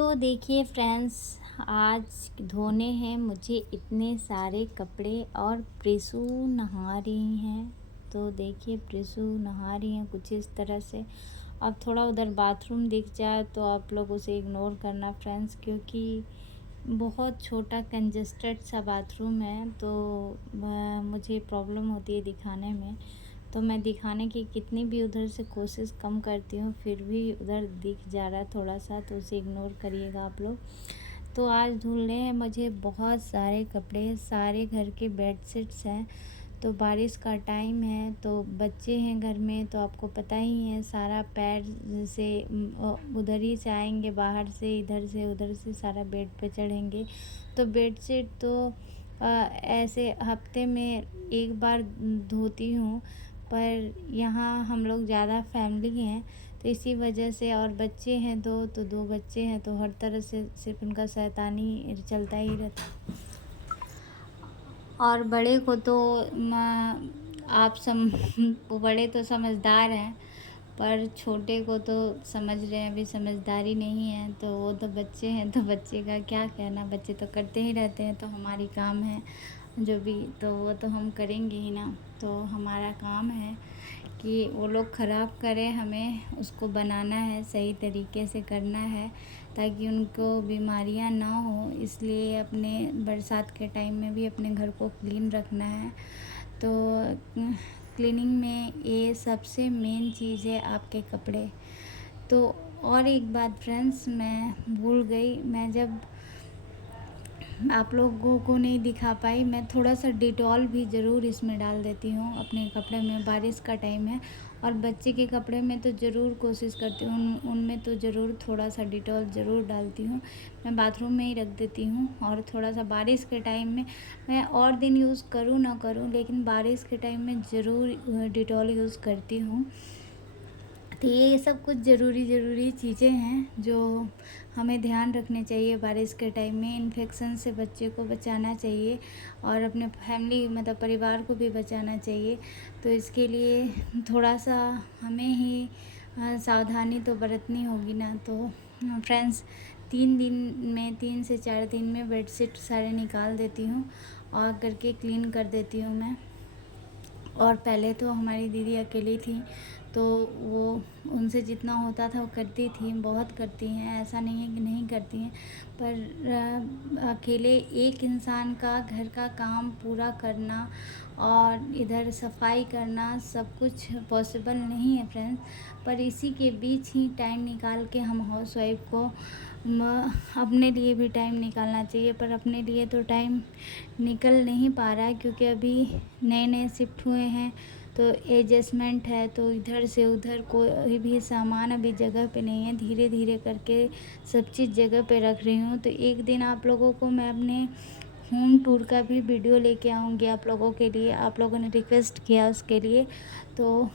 तो देखिए फ्रेंड्स, आज धोने हैं मुझे इतने सारे कपड़े और प्रिसू नहा रही हैं। तो देखिए प्रिसू नहा रही हैं कुछ इस तरह से। अब थोड़ा उधर बाथरूम दिख जाए तो आप लोग उसे इग्नोर करना फ्रेंड्स, क्योंकि बहुत छोटा कंजस्टेड सा बाथरूम है। तो मुझे प्रॉब्लम होती है दिखाने में। तो मैं दिखाने की कितनी भी उधर से कोशिश कम करती हूँ, फिर भी उधर दिख जा रहा है थोड़ा सा, तो उसे इग्नोर करिएगा आप लोग। तो आज धुलने हैं मुझे बहुत सारे कपड़े, सारे घर के बेडशीट्स हैं। तो बारिश का टाइम है, तो बच्चे हैं घर में, तो आपको पता ही है सारा पैर से उधर ही से आएंगे, बाहर से इधर से उधर से सारा बेड पे चढ़ेंगे। तो बेडशीट तो ऐसे हफ्ते में एक बार धोती हूँ, पर यहाँ हम लोग ज़्यादा फैमिली हैं तो इसी वजह से, और बच्चे हैं तो दो बच्चे हैं, तो हर तरह से सिर्फ उनका शैतानी चलता ही रहता। और बड़े को तो आप वो बड़े तो समझदार हैं, पर छोटे को तो समझ रहे हैं अभी समझदारी नहीं है। तो वो तो बच्चे हैं, तो बच्चे का क्या कहना, बच्चे तो करते ही रहते हैं। तो हमारी काम है जो भी, तो वो तो हम करेंगे ही ना। तो हमारा काम है कि वो लोग ख़राब करें, हमें उसको बनाना है, सही तरीके से करना है ताकि उनको बीमारियां ना हो। इसलिए अपने बरसात के टाइम में भी अपने घर को क्लीन रखना है। तो क्लीनिंग में ये सबसे मेन चीज़ है आपके कपड़े। तो और एक बात फ्रेंड्स, मैं भूल गई, मैं जब आप लोगों को नहीं दिखा पाई, मैं थोड़ा सा डिटॉल भी ज़रूर इसमें डाल देती हूँ अपने कपड़े में। बारिश का टाइम है और बच्चे के कपड़े में तो ज़रूर कोशिश करती हूँ, उनमें तो ज़रूर थोड़ा सा डिटॉल ज़रूर डालती हूँ। मैं बाथरूम में ही रख देती हूँ। और थोड़ा सा बारिश के टाइम में, मैं और दिन यूज़ करूँ ना करूँ, लेकिन बारिश के टाइम में ज़रूर डिटॉल यूज़ करती हूँ। तो ये सब कुछ ज़रूरी चीज़ें हैं जो हमें ध्यान रखने चाहिए बारिश के टाइम में। इन्फेक्शन से बच्चे को बचाना चाहिए और अपने फैमिली मतलब परिवार को भी बचाना चाहिए। तो इसके लिए थोड़ा सा हमें ही सावधानी तो बरतनी होगी ना। तो फ्रेंड्स, 3 से 4 दिन में बेडशीट सारे निकाल देती हूँ और करके क्लीन कर देती हूँ मैं। और पहले तो हमारी दीदी अकेली थी, तो वो उनसे जितना होता था वो करती थी, बहुत करती हैं, ऐसा नहीं है कि नहीं करती हैं। पर अकेले एक इंसान का घर का काम पूरा करना और इधर सफाई करना सब कुछ पॉसिबल नहीं है फ्रेंड्स। पर इसी के बीच ही टाइम निकाल के हम हाउसवाइफ को अपने लिए भी टाइम निकालना चाहिए। पर अपने लिए तो टाइम निकल नहीं पा रहा है, क्योंकि अभी नए नए शिफ्ट हुए हैं, तो एडजस्टमेंट है। तो इधर से उधर कोई भी सामान अभी जगह पे नहीं है, धीरे धीरे करके सब चीज़ जगह पे रख रही हूँ। तो एक दिन आप लोगों को मैं अपने होम टूर का भी वीडियो लेके आऊँगी आप लोगों के लिए। आप लोगों ने रिक्वेस्ट किया उसके लिए, तो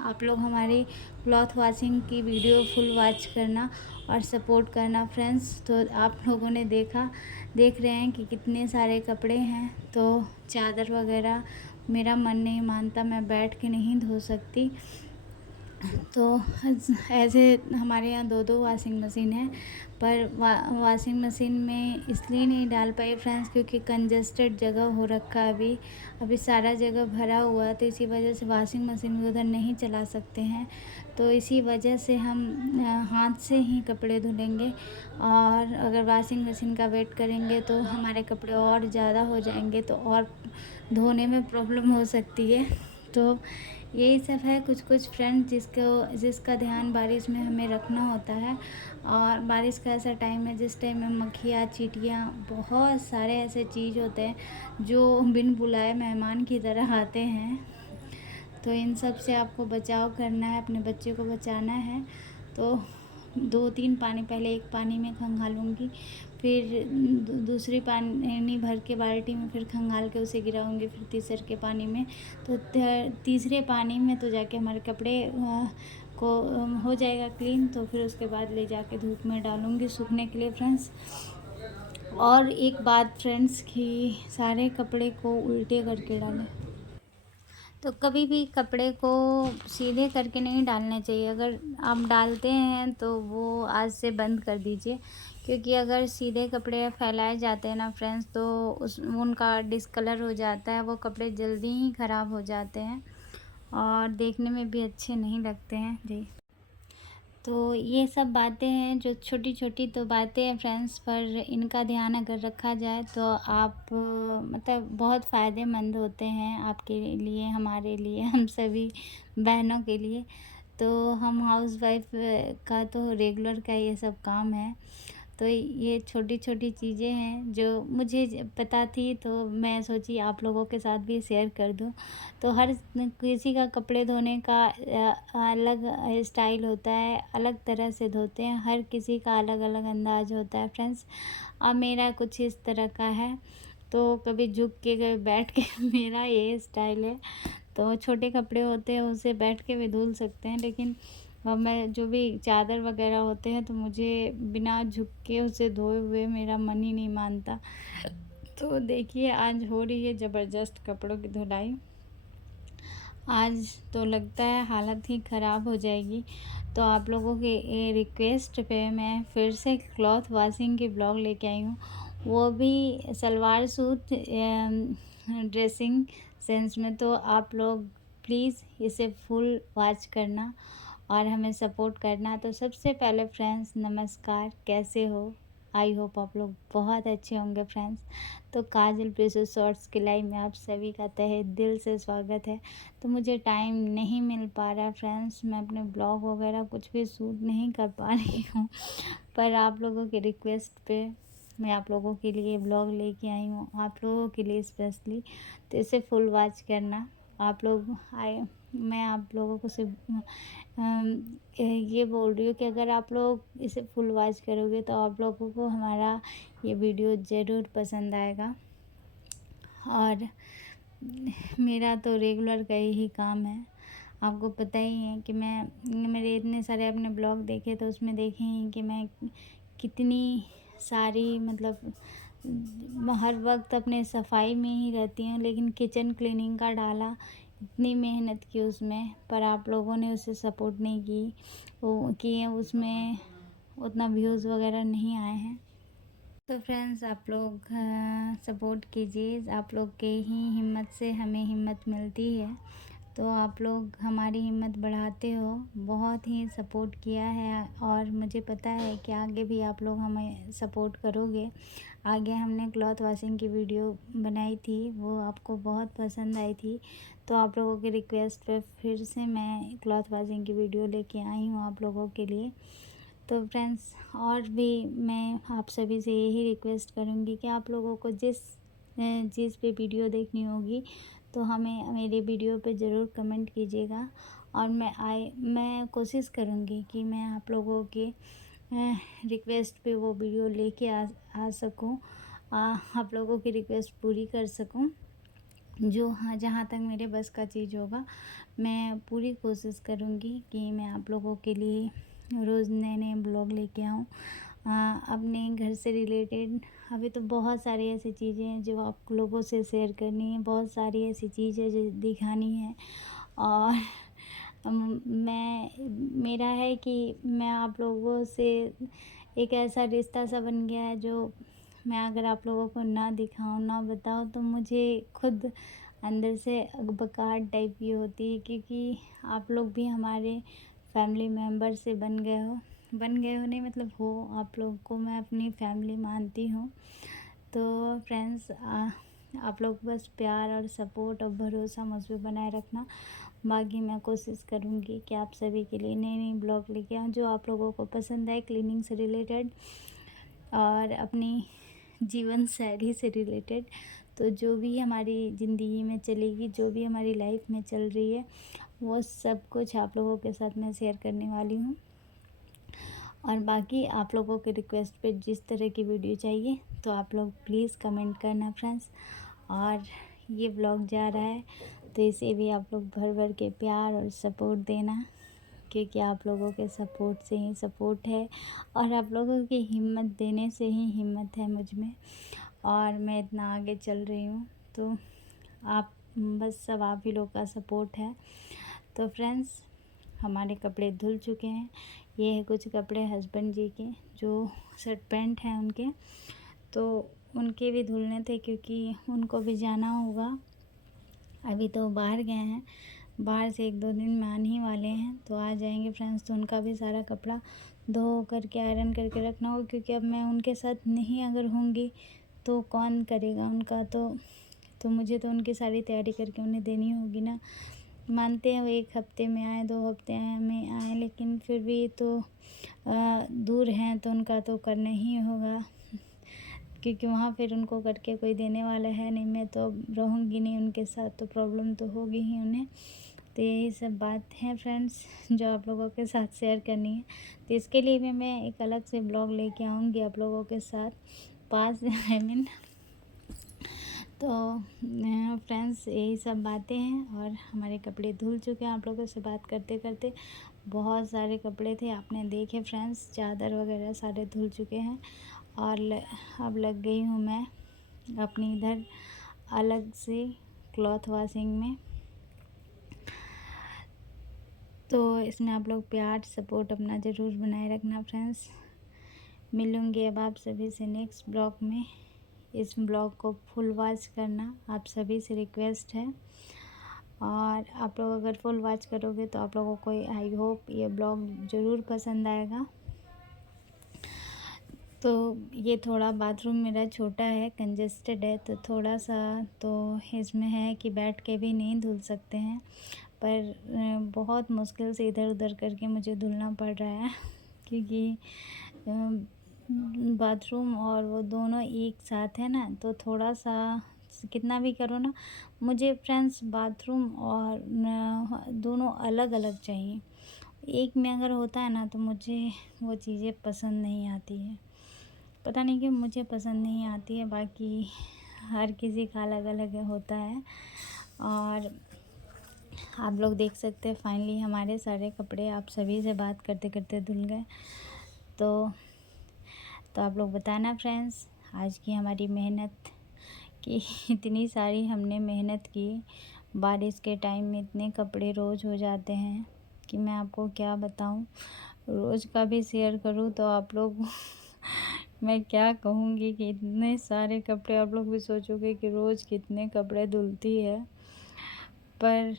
आप लोग हमारी क्लॉथ वॉशिंग की वीडियो फुल वॉच करना और सपोर्ट करना फ्रेंड्स। तो आप लोगों ने देख रहे हैं कि कितने सारे कपड़े हैं। तो चादर वगैरह मेरा मन नहीं मानता, मैं बैठ के नहीं धो सकती। तो ऐसे हमारे यहाँ 2 वॉशिंग मशीन है, पर वॉशिंग मशीन में इसलिए नहीं डाल पाई फ्रेंड्स क्योंकि कंजस्टेड जगह हो रखा है अभी सारा जगह भरा हुआ है। तो इसी वजह से वॉशिंग मशीन भी उधर नहीं चला सकते हैं। तो इसी वजह से हम हाथ से ही कपड़े धुलेंगे, और अगर वॉशिंग मशीन का वेट करेंगे तो हमारे कपड़े और ज़्यादा हो जाएंगे, तो और धोने में प्रॉब्लम हो सकती है। तो यही सब है कुछ फ्रेंड्स जिसका ध्यान बारिश में हमें रखना होता है। और बारिश का ऐसा टाइम है जिस टाइम में मक्खियाँ, चींटियाँ, बहुत सारे ऐसे चीज़ होते हैं जो बिन बुलाए मेहमान की तरह आते हैं। तो इन सब से आपको बचाव करना है, अपने बच्चे को बचाना है। तो 2-3 पानी, पहले एक पानी में खंगालूँगी, फिर दूसरी पानी भर के बाल्टी में फिर खंगाल के उसे गिराऊँगी, फिर तीसरे के पानी में। तो तीसरे पानी में तो जाके हमारे कपड़े को हो जाएगा क्लीन। तो फिर उसके बाद ले जाके धूप में डालूँगी सूखने के लिए फ्रेंड्स। और एक बात फ्रेंड्स कि सारे कपड़े को उल्टे करके डालें। तो कभी भी कपड़े को सीधे करके नहीं डालने चाहिए। अगर आप डालते हैं तो वो आज से बंद कर दीजिए, क्योंकि अगर सीधे कपड़े फैलाए जाते हैं ना फ्रेंड्स, तो उस उनका डिस्कलर हो जाता है, वो कपड़े जल्दी ही ख़राब हो जाते हैं और देखने में भी अच्छे नहीं लगते हैं। जी। तो ये सब बातें हैं जो छोटी-छोटी तो बातें हैं फ्रेंड्स, पर इनका ध्यान अगर रखा जाए तो आप मतलब बहुत फ़ायदेमंद होते हैं आपके लिए, हमारे लिए, हम सभी बहनों के लिए। तो हम हाउसवाइफ़ का तो रेगुलर का ये सब काम है। तो ये छोटी-छोटी चीज़ें हैं जो मुझे पता थी, तो मैं सोची आप लोगों के साथ भी शेयर कर दूँ। तो हर किसी का कपड़े धोने का अलग स्टाइल होता है, अलग तरह से धोते हैं, हर किसी का अलग-अलग अंदाज़ होता है फ्रेंड्स। मेरा कुछ इस तरह का है, तो कभी झुक के, कभी बैठ के मेरा ये स्टाइल है। तो छोटे कपड़े होते हैं उसे बैठ के भी धुल सकते हैं, लेकिन मैं जो भी चादर वगैरह होते हैं तो मुझे बिना झुक के उसे धोए हुए मेरा मन ही नहीं मानता। तो देखिए आज हो रही है ज़बरदस्त कपड़ों की धुलाई। आज तो लगता है हालत ही ख़राब हो जाएगी। तो आप लोगों के रिक्वेस्ट पे मैं फिर से क्लॉथ वॉशिंग की ब्लॉग लेके आई हूँ, वो भी सलवार सूट ड्रेसिंग सेंस में। तो आप लोग प्लीज़ इसे फुल वॉच करना और हमें सपोर्ट करना। तो सबसे पहले फ्रेंड्स नमस्कार, कैसे हो? आई होप आप लोग बहुत अच्छे होंगे फ्रेंड्स। तो काजल प्रिंसेस शॉर्ट्स की लाइव में आप सभी का तहे दिल से स्वागत है। तो मुझे टाइम नहीं मिल पा रहा फ्रेंड्स, मैं अपने ब्लॉग वगैरह कुछ भी शूट नहीं कर पा रही हूँ, पर आप लोगों के रिक्वेस्ट पे मैं आप लोगों के लिए ब्लॉग लेके आई हूँ, आप लोगों के लिए स्पेशली। तो इसे फुल वॉच करना। आप लोग आए, मैं आप लोगों को सिर्फ ये बोल रही हूँ कि अगर आप लोग इसे फुल वॉच करोगे तो आप लोगों को हमारा ये वीडियो ज़रूर पसंद आएगा। और मेरा तो रेगुलर का यही काम है, आपको पता ही है कि मेरे इतने सारे आपने ब्लॉग देखे तो उसमें देखे ही कि मैं कितनी सारी मतलब हर वक्त अपने सफाई में ही रहती हूँ, लेकिन किचन क्लीनिंग का डाला, इतनी मेहनत की उसमें, पर आप लोगों ने उसे सपोर्ट नहीं की, वो किए उसमें उतना व्यूज़ वगैरह नहीं आए हैं। तो फ्रेंड्स आप लोग सपोर्ट कीजिए, आप लोग के ही हिम्मत से हमें हिम्मत मिलती है। तो आप लोग हमारी हिम्मत बढ़ाते हो, बहुत ही सपोर्ट किया है और मुझे पता है कि आगे भी आप लोग हमें सपोर्ट करोगे। आगे हमने क्लॉथ वॉशिंग की वीडियो बनाई थी, वो आपको बहुत पसंद आई थी। तो आप लोगों के रिक्वेस्ट पे फिर से मैं क्लॉथ वॉशिंग की वीडियो लेके आई हूँ आप लोगों के लिए। तो फ्रेंड्स और भी मैं आप सभी से यही रिक्वेस्ट करूँगी कि आप लोगों को जिस चीज़ पे वीडियो देखनी होगी तो हमें मेरे वीडियो पे ज़रूर कमेंट कीजिएगा, और मैं कोशिश करूँगी कि मैं आप लोगों के रिक्वेस्ट पे वो वीडियो लेके आ सकूँ, आप लोगों की रिक्वेस्ट पूरी कर सकूँ। जो हाँ, जहाँ तक मेरे बस का चीज़ होगा मैं पूरी कोशिश करूँगी कि मैं आप लोगों के लिए रोज़ नए-नए ब्लॉग लेके आऊँ। अपने घर से रिलेटेड अभी तो बहुत सारी ऐसी चीज़ें हैं जो आप लोगों से शेयर करनी है, बहुत सारी ऐसी चीज़ें जो दिखानी है। और मेरा है कि मैं आप लोगों से एक ऐसा रिश्ता सा बन गया है जो मैं अगर आप लोगों को ना दिखाऊँ, ना बताऊँ तो मुझे खुद अंदर से अकबकाहट टाइप की होती है, क्योंकि आप लोग भी हमारे फैमिली मेम्बर से बन गए हो नहीं मतलब हो, आप लोग को मैं अपनी फैमिली मानती हूँ। तो फ्रेंड्स आप लोग बस प्यार और सपोर्ट और भरोसा मुझ पे बनाए रखना। बाकी मैं कोशिश करूँगी कि आप सभी के लिए नई-नई ब्लॉग लेके आऊँ जो आप लोगों को पसंद आए, क्लीनिंग से रिलेटेड और अपनी जीवन शैली से रिलेटेड। तो जो भी हमारी ज़िंदगी में चलेगी, जो भी हमारी लाइफ में चल रही है, वो सब कुछ आप लोगों के साथ मैं शेयर करने वाली हूँ। और बाकी आप लोगों के रिक्वेस्ट पे जिस तरह की वीडियो चाहिए तो आप लोग प्लीज़ कमेंट करना फ्रेंड्स। और ये ब्लॉग जा रहा है तो इसे भी आप लोग भर भर के प्यार और सपोर्ट देना, क्योंकि आप लोगों के सपोर्ट से ही सपोर्ट है और आप लोगों की हिम्मत देने से ही हिम्मत है मुझ में, और मैं इतना आगे चल रही हूँ। तो आप बस सब आप ही लोग का सपोर्ट है। तो फ्रेंड्स, हमारे कपड़े धुल चुके हैं। ये है कुछ कपड़े हस्बैंड जी के, जो शर्ट पैंट हैं उनके, तो उनके भी धुलने थे क्योंकि उनको भी जाना होगा। अभी तो बाहर गए हैं, बाहर से 1-2 दिन में आने ही वाले हैं, तो आ जाएंगे फ्रेंड्स। तो उनका भी सारा कपड़ा धो करके आयरन करके रखना होगा, क्योंकि अब मैं उनके साथ नहीं अगर होंगी तो कौन करेगा उनका। तो मुझे तो उनकी सारी तैयारी करके उन्हें देनी होगी ना। मानते हैं वो 1 हफ्ते में आए, 2 हफ्ते में आए, लेकिन फिर भी तो दूर हैं तो उनका तो करना ही होगा, क्योंकि वहाँ फिर उनको करके कोई देने वाला है नहीं। मैं तो अब रहूँगी नहीं उनके साथ, तो प्रॉब्लम तो होगी ही उन्हें। तो यही सब बात है फ्रेंड्स, जो आप लोगों के साथ शेयर करनी है। तो इसके लिए भी मैं एक अलग से ब्लॉग लेके आऊँगी आप लोगों के साथ, पास आई मीन। तो फ्रेंड्स, यही सब बातें हैं। और हमारे कपड़े धुल चुके हैं। आप लोगों से बात करते करते बहुत सारे कपड़े थे, आपने देखे फ्रेंड्स, चादर वगैरह सारे धुल चुके हैं। और अब लग गई हूँ मैं अपनी इधर अलग से क्लॉथ वॉशिंग में। तो इसमें आप लोग प्यार सपोर्ट अपना ज़रूर बनाए रखना फ्रेंड्स। मिलूँगी अब आप सभी से नेक्स्ट ब्लॉग में। इस ब्लॉग को फुल वॉच करना, आप सभी से रिक्वेस्ट है। और आप लोग अगर फुल वॉच करोगे तो आप लोगों को आई होप ये ब्लॉग ज़रूर पसंद आएगा। तो ये थोड़ा बाथरूम मेरा छोटा है, कंजेस्टेड है, तो थोड़ा सा तो इसमें है कि बैठ के भी नहीं धुल सकते हैं, पर बहुत मुश्किल से इधर उधर करके मुझे धुलना पड़ रहा है, क्योंकि बाथरूम और वो दोनों एक साथ है ना, तो थोड़ा सा कितना भी करो ना, मुझे फ्रेंड्स बाथरूम और दोनों अलग अलग चाहिए। एक में अगर होता है ना तो मुझे वो चीज़ें पसंद नहीं आती है, पता नहीं क्यों मुझे पसंद नहीं आती है। बाकी हर किसी का अलग अलग होता है। और आप लोग देख सकते हैं फाइनली हमारे सारे कपड़े आप सभी से बात करते करते धुल गए। तो आप लोग बताना फ्रेंड्स, आज की हमारी मेहनत की इतनी सारी हमने मेहनत की। बारिश के टाइम में इतने कपड़े रोज़ हो जाते हैं कि मैं आपको क्या बताऊं। रोज़ का भी शेयर करूं तो आप लोग मैं क्या कहूँगी कि इतने सारे कपड़े, आप लोग भी सोचोगे कि रोज़ कितने कपड़े धुलती है। पर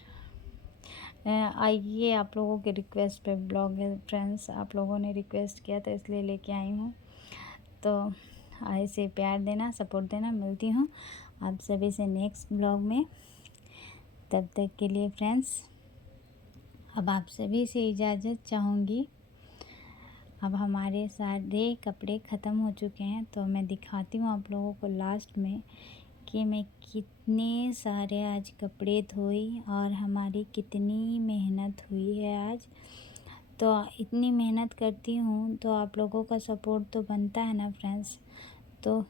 आइए, आप लोगों के रिक्वेस्ट पे ब्लॉग है फ्रेंड्स, आप लोगों ने रिक्वेस्ट किया था इसलिए लेके आई हूँ। तो ऐसे प्यार देना, सपोर्ट देना। मिलती हूँ आप सभी से नेक्स्ट ब्लॉग में। तब तक के लिए फ्रेंड्स, अब आप सभी से इजाज़त चाहूँगी। अब हमारे सारे कपड़े ख़त्म हो चुके हैं, तो मैं दिखाती हूँ आप लोगों को लास्ट में कि मैं कितने सारे आज कपड़े धोई और हमारी कितनी मेहनत हुई है आज। तो इतनी मेहनत करती हूँ तो आप लोगों का सपोर्ट तो बनता है ना फ्रेंड्स। तो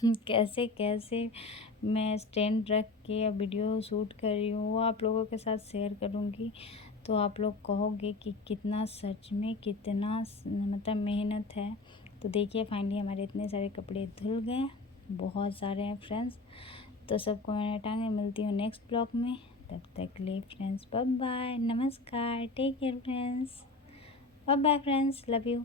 कैसे कैसे मैं स्टैंड रख के वीडियो शूट कर रही हूँ वो आप लोगों के साथ शेयर करूँगी। तो आप लोग कहोगे कि कितना सच में कितना मतलब मेहनत है। तो देखिए फाइनली हमारे इतने सारे कपड़े धुल गए, बहुत सारे हैं फ्रेंड्स। तो सबको मैंने टांगे, मिलती हूँ नेक्स्ट ब्लॉग में। तब तक के लिए फ्रेंड्स बाय बाय, नमस्कार, take care friends, bye bye friends, love you.